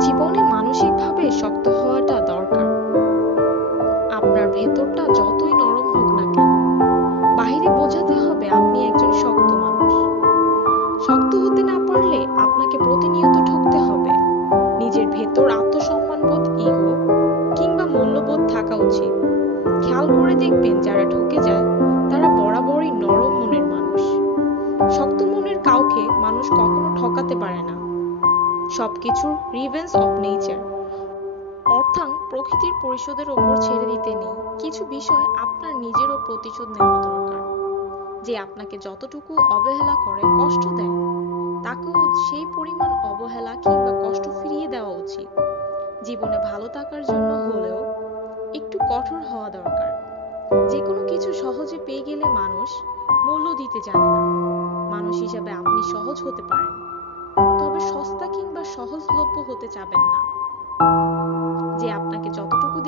জীবনে মানসিকভাবে শক্ত হওয়াটা দরকার। আপনার ভেতরটা যতই নরম হোক না কেন, বাহিরে বোঝাতে হবে আপনি একজন শক্ত মানুষ। শক্ত হতে না পারলে আপনাকে প্রতিনিয়ত ঠকতে হবে। নিজের ভেতর আত্মসম্মানবোধ, ইগো কিংবা মূল্যবোধ থাকা উচিত। খেয়াল করে দেখবেন যারা ঠকে যায় তারা বরাবরই নরম মনের মানুষ। শক্ত মনের কাউকে মানুষ কখনো ঠকাতে পারে না। সবকিছুর রিভেঞ্জ অফ নেচার, অর্থাৎ প্রকৃতির পরিশোধের ওপর ছেড়ে দিতে নেই। কিছু বিষয় আপনার নিজেরও প্রতিশোধ নেওয়া দরকার। যে আপনাকে যতটুকু অবহেলা করে, কষ্ট দেয়, তাকেও সেই পরিমাণ অবহেলা কিংবা কষ্ট ফিরিয়ে দেওয়া উচিত। জীবনে ভালো থাকার জন্য হলেও একটু কঠোর হওয়া দরকার। যে কোনো কিছু সহজে পেয়ে গেলে মানুষ মূল্য দিতে জানে না। মানুষ হিসাবে আপনি সহজ হতে পারেন, তবে সস্তা কিংবা সহজলভ্য হতে চাবেন না। যে আপনাকে যতটুকু